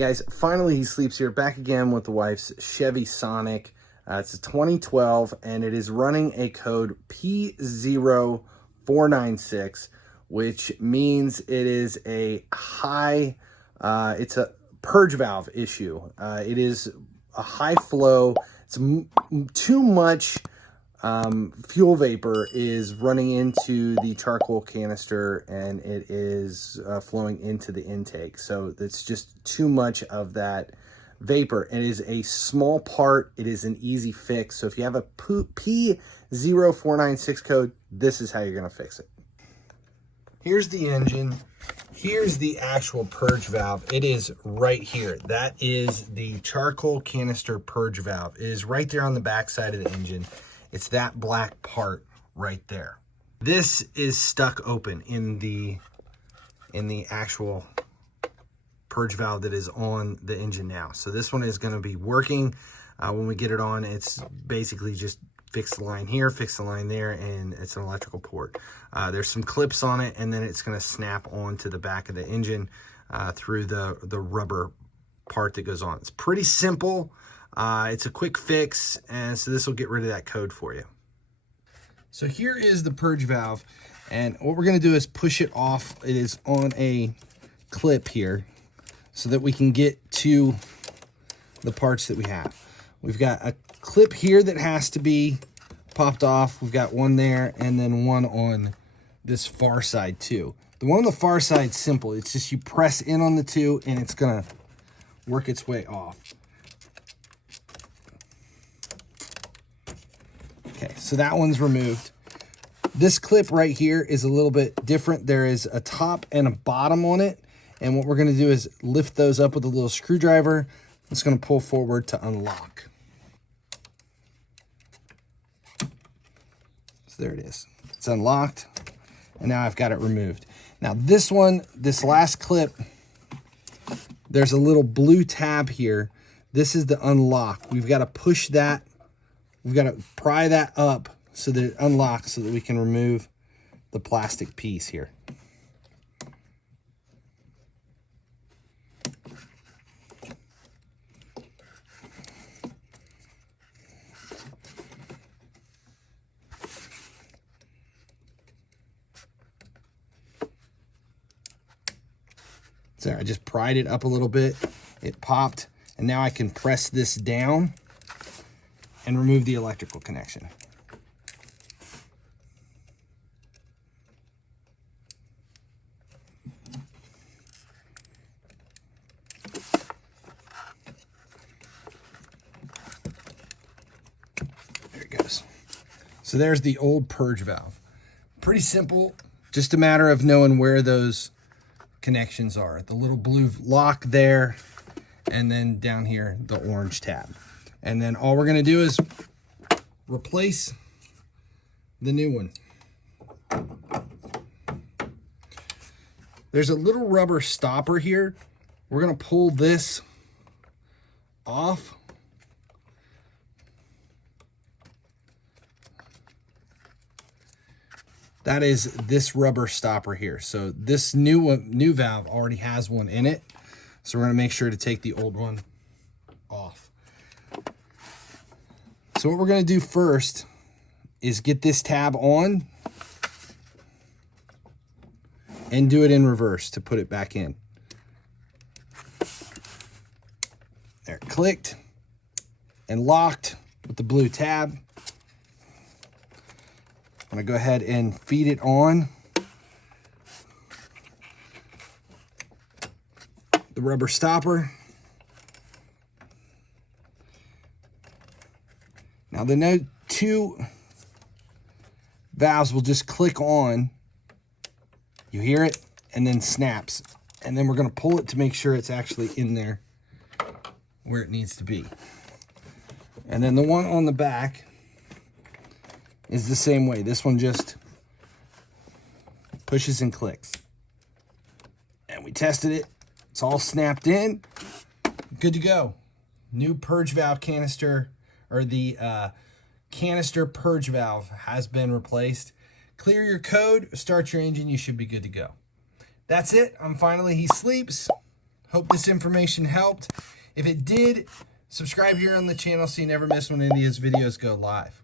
Hey guys, finally he sleeps here, back again with the wife's Chevy Sonic. It's a 2012 and it is running a code P0496, which means it is a high, it's a purge valve issue. It is a high flow. It's too much fuel vapor is running into the charcoal canister and it is flowing into the intake. So it's just too much of that vapor. It is a small part. It is an easy fix. So if you have a P0496 code, this is how you're going to fix it. Here's the engine. Here's the actual purge valve. It is right here. That is the charcoal canister purge valve. It is right there on the back side of the engine. It's that black part right there. This is stuck open in the actual purge valve that is on the engine now. So this one is going to be working when we get it on. It's basically just fix the line here, fix the line there, and it's an electrical port. There's some clips on it, and then it's going to snap onto the back of the engine through the rubber part that goes on. It's pretty simple. It's a quick fix, and so this will get rid of that code for you. So here is the purge valve, and what we're going to do is push it off. It is on a clip here so that we can get to the parts that we have. We've got a clip here that has to be popped off. We've got one there and then one on this far side too. The one on the far side is simple. It's just you press in on the two and it's going to work its way off. Okay, so that one's removed. This clip right here is a little bit different. There is a top and a bottom on it. And what we're going to do is lift those up with a little screwdriver. It's going to pull forward to unlock. So there it is. It's unlocked. And now I've got it removed. Now this one, this last clip, there's a little blue tab here. This is the unlock. We've got to push that. We've got to pry that up so that it unlocks so that we can remove the plastic piece here. So I just pried it up a little bit. It popped, and now I can press this down and remove the electrical connection. There it goes. So there's the old purge valve. Pretty simple, just a matter of knowing where those connections are. The little blue lock there, and then down here, the orange tab. And then all we're going to do is replace the new one. There's a little rubber stopper here. We're going to pull this off. That is this rubber stopper here. So this new valve already has one in it. So we're going to make sure to take the old one off. So what we're going to do first is get this tab on and do it in reverse to put it back in. There, it clicked and locked with the blue tab. I'm going to go ahead and feed it on. The rubber stopper. Now the two valves will just click on. You hear it and then snaps. And then we're going to pull it to make sure it's actually in there where it needs to be. And then the one on the back is the same way. This one just pushes and clicks. And we tested it. It's all snapped in. Good to go. New purge valve canister, or the canister purge valve has been replaced. Clear your code, start your engine, you should be good to go. That's it. He sleeps. Hope this information helped. If it did, subscribe here on the channel so you never miss when any of these videos go live.